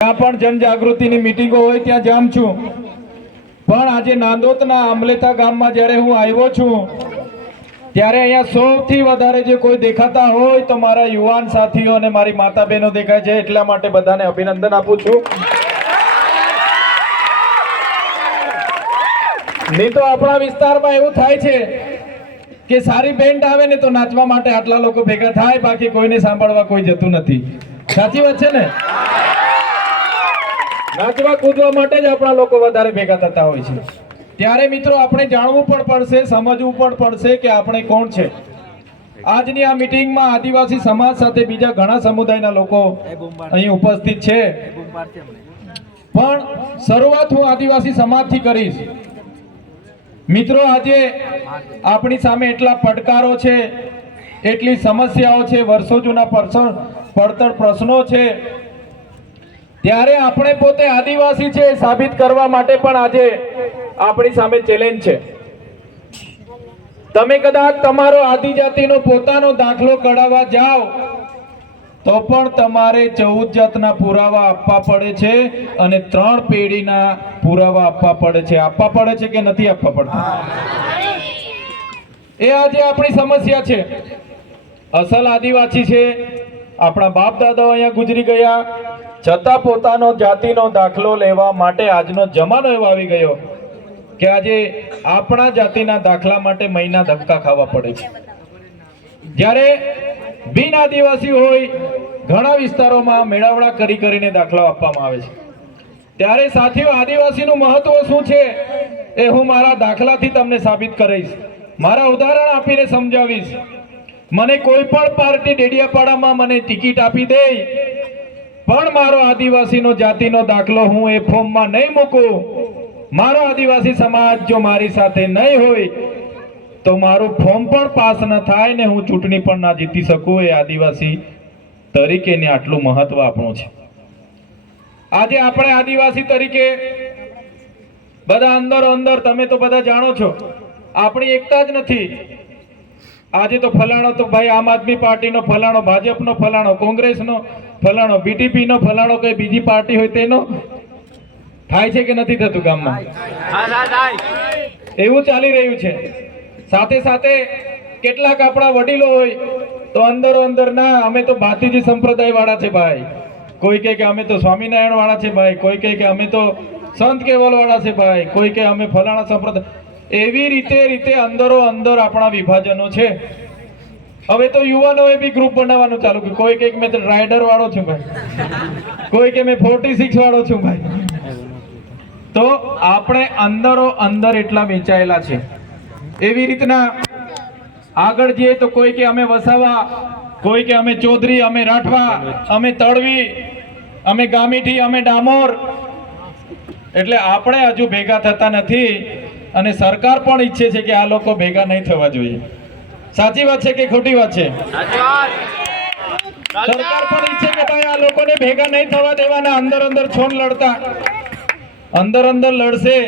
ત્યાં પણ જનજાગૃતિની મિટિંગો હોય ત્યાં જામ છું. પણ આજે નાંદોતના આમલેતા ગામમાં જ્યારે હું આવ્યો છું, ત્યારે અહીંયા સૌથી વધારે જે કોઈ દેખાતા હોય તો મારા યુવાન સાથીઓ અને મારી માતા બહેનો દેખાય છે. એટલા માટે બધાને અભિનંદન આપું છું. નહીં તો આપણા વિસ્તારમાં એવું થાય છે કે સારી બેન્ડ આવે ને તો નાચવા માટે આટલા લોકો ભેગા થાય, બાકી કોઈને સાંભળવા કોઈ જતું નથી. સાચી વાત છે ને? નાચવા કૂદવા માટે જ આપણા લોકો વધારે ભેગા થતા હોય છે. ત્યારે મિત્રો આપણે જાણવું પણ પડશે સમજવું પણ પડશે કે આપણે કોણ છે. આજની આ મિટિંગમાં આદિવાસી સમાજ સાથે બીજા ઘણા સમુદાયના લોકો અહીં ઉપસ્થિત છે. પણ શરૂઆત હું આદિવાસી સમાજથી કરીશ. મિત્રો આજે આપણી સામે એટલા પડકારો છે એટલી સમસ્યાઓ છે વર્ષો જૂના પડતર પ્રશ્નો છે ત્યારે આપણે પોતે આદિવાસી છે સાબિત કરવા માટે પણ આજે આપણી સામે ચેલેન્જ છે. તમે કદાચ તમારો આદિજાતિનો પોતાનો દાખલો કઢાવવા જાઓ, તો પણ તમારે ચૌદ જાતના પુરાવા આપવા પડે છે અને ત્રણ પેઢીના પુરાવા આપવા પડે છે. આપવા પડે છે કે નથી આપવા પડતા એ આજે આપણી સમસ્યા છે. અસલ આદિવાસી છે આપણા બાપ દાદાઓ અહીંયા ગુજરી ગયા. છતાં પોતાનો જાતિનો દાખલો લેવા માટે આજનો જમાનો એવો આવી ગયો કે આજે આપણા જાતિના દાખલા માટે મહિના ધક્કા ખાવા પડે છે. જ્યારે બિન આદિવાસી હોય, ઘણા વિસ્તારોમાં મેળાવડા કરી કરીને દાખલાઓ આપવામાં આવે છે. ત્યારે સાથીઓ, આદિવાસીનું મહત્વ શું છે એ હું મારા દાખલાથી તમને સાબિત કરીશ. મારા ઉદાહરણ આપીને સમજાવીશ. મને કોઈ પણ પાર્ટી ડેડિયાપાડામાં મને ટિકિટ આપી દે. પણ મારો આદિવાસીનો જાતિનો દાખલો હું એ ફોર્મમાં નહીં મૂકું. મારો આદિવાસી સમાજ જો મારી સાથે નહીં હોય, તો મારું ફોર્મ પણ પાસ ન થાય ને હું ચૂંટણી પણ ના જીતી શકું એ આદિવાસી તરીકેને આટલું મહત્વ આપણું છે. આજે આપણે આદિવાસી તરીકે બધા અંદર અંદર, તમે તો બધા જાણો છો, આપણી એકતા જ નથી. આજે તો ફલાણો તો ભાઈ આમ આદમી પાર્ટીનો ફલાણો, ભાજપનો ફલાણો, કોંગ્રેસનો ફલાણો, બીટીપીનો ફલાણો કઈ બીજી પાર્ટી હોય તેનો? થાય છે કે નથી થતું ગામમાં? એવું ચાલી રહ્યું છે. સાથે સાથે કેટલાક આપણા વડીલો હોય, તો અંદરો ના, અમે તો ભાતીજી સંપ્રદાય વાળા છે ભાઈ. કોઈ કહે કે અમે તો સ્વામિનારાયણ વાળા છે ભાઈ. કોઈ કહે કે અમે તો સંત કેવલ વાળા છે ભાઈ. કોઈ કે અમે ફલાણા સંપ્રદાય એવી રીતે રીતે અંદરો અંદર આપણા વિભાજનો છે. હવે તો યુવાનોએ બી ગ્રુપ બનાવવાનું ચાલુ કર્યું. કોઈ કંઈક મેં રાઇડર વાળો છું ભાઈ. કોઈ કે મેં ફોર્ટી સિક્સ વાળો છું ભાઈ. તો આપણે અંદરો અંદર એટલા વેચાયેલા છે. એવી રીતના આગળ જઈએ તો કોઈ કે અમે વસાવા, કોઈ કે અમે ચૌધરી, અમે રાઠવા, અમે તળવી, અમે ગામીઠી, અમે ડામોર. એટલે આપણે હજુ ભેગા થતા નથી. અને સરકાર પણ ઈચ્છે છે કે આ લોકો ભેગા નહીં થવા જોઈએ. સાચી વાત છે કે ખોટી વાત છે? સરકાર પણ ઈચ્છે કે ભાઈ આ લોકોને ભેગા નહીં થવા દેવાના અંદર અંદર છોડ લડતા. અંદર અંદર લડશે.